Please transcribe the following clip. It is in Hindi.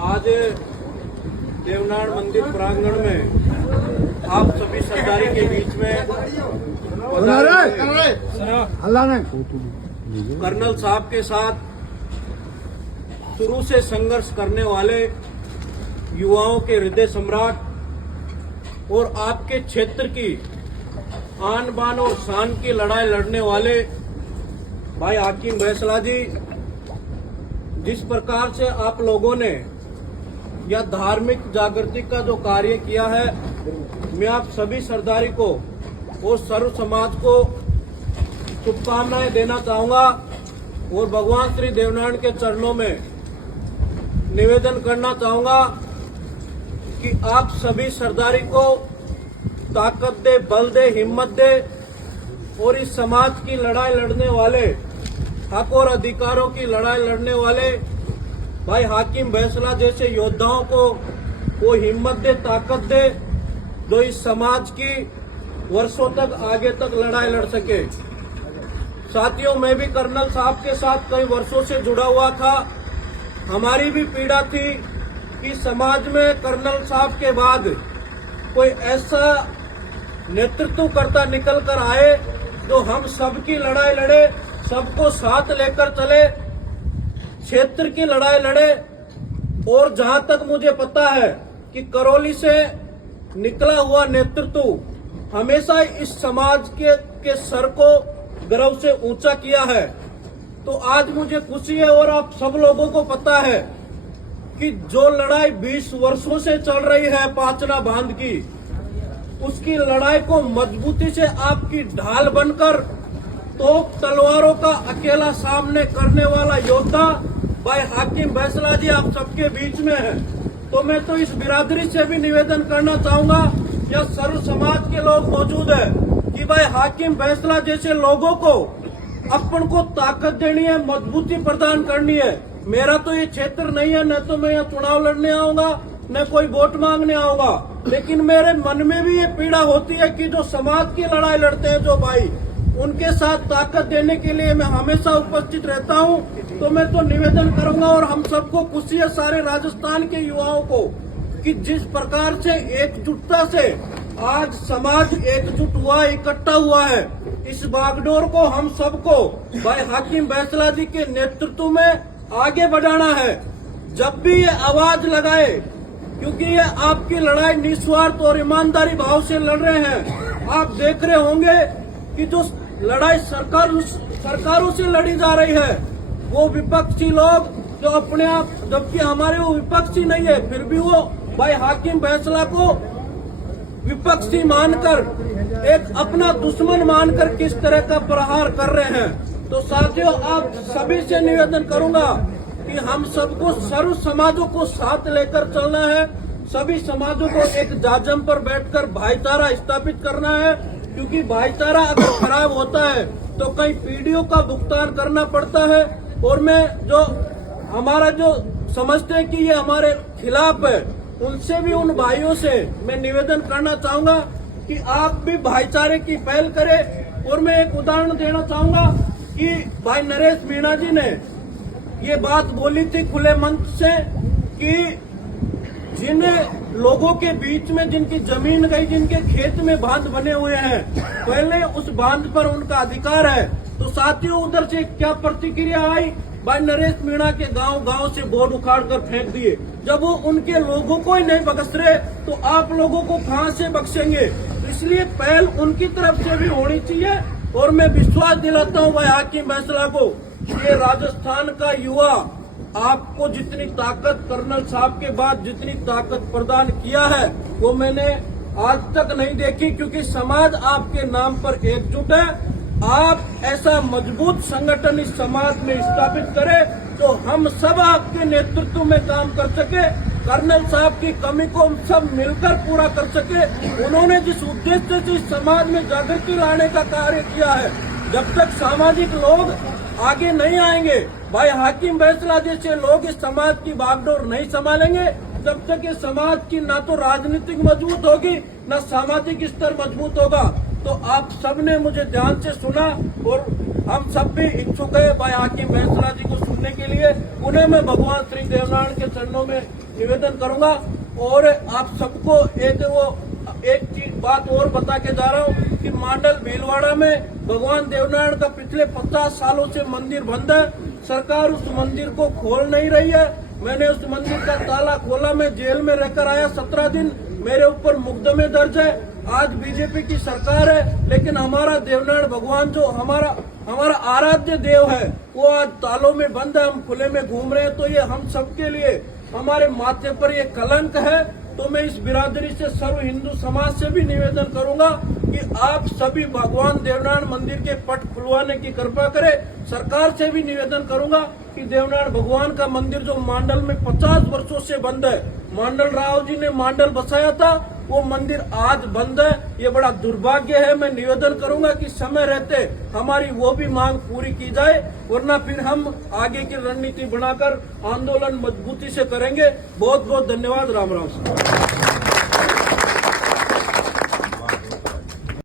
आज देवनार मंदिर प्रांगण में आप सभी सरदारी के बीच में कर्नल साहब के साथ शुरू से संघर्ष करने वाले युवाओं के हृदय सम्राट और आपके क्षेत्र की आन बान और शान की लड़ाई लड़ने वाले भाई हाकिम बैसला जी, जिस प्रकार से आप लोगों ने यह धार्मिक जागृति का जो कार्य किया है, मैं आप सभी सरदारी को और सर्व समाज को शुभकामनाएं देना चाहूंगा और भगवान श्री देवनारायण के चरणों में निवेदन करना चाहूंगा कि आप सभी सरदारी को ताकत दे, बल दे, हिम्मत दे और इस समाज की लड़ाई लड़ने वाले, हक और अधिकारों की लड़ाई लड़ने वाले भाई हाकिम बैसला जैसे योद्धाओं को वो हिम्मत दे, ताकत दे, जो इस समाज की वर्षों तक आगे तक लड़ाई लड़ सके। साथियों, मैं भी कर्नल साहब के साथ कई वर्षों से जुड़ा हुआ था। हमारी भी पीड़ा थी कि समाज में कर्नल साहब के बाद कोई ऐसा नेतृत्व करता निकल कर आए जो हम सबकी लड़ाई लड़े, सबको साथ लेकर चले, क्षेत्र की लड़ाई लड़े। और जहां तक मुझे पता है कि करौली से निकला हुआ नेतृत्व हमेशा इस समाज के सर को गर्व से ऊंचा किया है। तो आज मुझे खुशी है और आप सब लोगों को पता है कि जो लड़ाई 20 वर्षों से चल रही है पाचना बांध की, उसकी लड़ाई को मजबूती से आपकी ढाल बनकर तोप तलवारों का अकेला सामने करने वाला योद्धा भाई हाकिम बैसला जी आप सबके बीच में है। तो मैं तो इस बिरादरी से भी निवेदन करना चाहूंगा, या सर्व समाज के लोग मौजूद है, कि भाई हाकिम बैसला जैसे लोगों को अपन को ताकत देनी है, मजबूती प्रदान करनी है। मेरा तो ये क्षेत्र नहीं है, न तो मैं यहाँ चुनाव लड़ने आऊंगा, न कोई वोट मांगने आऊंगा, लेकिन मेरे मन में भी ये पीड़ा होती है कि जो समाज की लड़ाई लड़ते हैं जो भाई, उनके साथ ताकत देने के लिए मैं हमेशा उपस्थित रहता हूं। तो मैं तो निवेदन करूंगा और हम सबको खुशी है, सारे राजस्थान के युवाओं को, कि जिस प्रकार से एकजुटता से आज समाज एकजुट हुआ, इकट्ठा हुआ है, इस बागडोर को हम सबको भाई हाकिम बैसला जी के नेतृत्व में आगे बढ़ाना है। जब भी ये आवाज लगाए, क्योंकि ये आपकी लड़ाई निस्वार्थ और ईमानदारी भाव से लड़ रहे हैं। आप देख रहे होंगे कि जो लड़ाई सरकारों से लड़ी जा रही है, वो विपक्षी लोग जो अपने आप, जबकि हमारे वो विपक्षी नहीं है, फिर भी वो भाई हाकिम बैसला को विपक्षी मानकर, एक अपना दुश्मन मानकर किस तरह का प्रहार कर रहे हैं। तो साथियों, आप सभी से निवेदन करूंगा कि हम सबको सर्व समाजों को साथ लेकर चलना है। सभी समाजों को एक जाजम पर बैठकर भाईचारा स्थापित करना है, क्योंकि भाईचारा अगर खराब होता है तो कई पीढ़ियों का भुगतान करना पड़ता है। और मैं जो हमारा जो समझते हैं कि ये हमारे खिलाफ है, उनसे भी, उन भाइयों से मैं निवेदन करना चाहूंगा कि आप भी भाईचारे की पहल करें। और मैं एक उदाहरण देना चाहूंगा कि भाई नरेश मीणा जी ने ये बात बोली थी खुले मंच से कि जिन लोगों के बीच में जिनकी जमीन गई, जिनके खेत में बांध बने हुए हैं, पहले उस बांध पर उनका अधिकार है। तो साथियों, उधर से क्या प्रतिक्रिया आई, भाई नरेश मीणा के गांव से बोर्ड उखाड़ कर फेंक दिए। जब वो उनके लोगों को ही नहीं बख्श रहे तो आप लोगों को कहां से बख्शेंगे। तो इसलिए पहल उनकी तरफ से भी होनी चाहिए। और मैं विश्वास दिलाता हूं भाई हाकिम बैसला को, ये राजस्थान का युवा आपको जितनी ताकत कर्नल साहब के बाद जितनी ताकत प्रदान किया है, वो मैंने आज तक नहीं देखी, क्योंकि समाज आपके नाम पर एकजुट है। आप ऐसा मजबूत संगठन इस समाज में स्थापित करें तो हम सब आपके नेतृत्व में काम कर सके, कर्नल साहब की कमी को हम सब मिलकर पूरा कर सके। उन्होंने जिस उद्देश्य से इस समाज में जागृति लाने का कार्य किया है, जब तक सामाजिक लोग आगे नहीं आएंगे, भाई हाकिम बैसला जैसे लोग इस समाज की बागडोर नहीं संभालेंगे, जब तक ये समाज की ना तो राजनीतिक मजबूत होगी, ना सामाजिक स्तर मजबूत होगा। तो आप सबने मुझे ध्यान से सुना और हम सब भी इच्छुक है भाई हाकिम फैसला जी को सुनने के लिए। उन्हें मैं भगवान श्री देवनारायण के चरणों में निवेदन करूंगा। और आप सबको एक चीज बात और बता के जा रहा हूँ कि मांडल भीलवाड़ा में भगवान देवनारायण का पिछले 50 सालों से मंदिर बंद है। सरकार उस मंदिर को खोल नहीं रही है। मैंने उस मंदिर का ताला खोला, मैं जेल में रहकर आया 17 दिन, मेरे ऊपर मुकदमे दर्ज है। आज बीजेपी की सरकार है, लेकिन हमारा देवनारायण भगवान जो हमारा आराध्य देव है वो आज तालों में बंद है, हम खुले में घूम रहे हैं। तो ये हम सबके लिए हमारे माथे पर ये कलंक है। तो मैं इस बिरादरी से सर्व हिंदू समाज से भी निवेदन करूंगा कि आप सभी भगवान देवनारायण मंदिर के पट खुलवाने की कृपा करें। सरकार से भी निवेदन करूंगा कि देवनारायण भगवान का मंदिर जो मांडल में 50 वर्षों से बंद है, मांडल राव जी ने मांडल बसाया था, वो मंदिर आज बंद है। ये बड़ा दुर्भाग्य है। मैं निवेदन करूंगा कि समय रहते हमारी वो भी मांग पूरी की जाए, वरना फिर हम आगे की रणनीति बनाकर आंदोलन मजबूती से करेंगे। बहुत बहुत धन्यवाद। राम राम।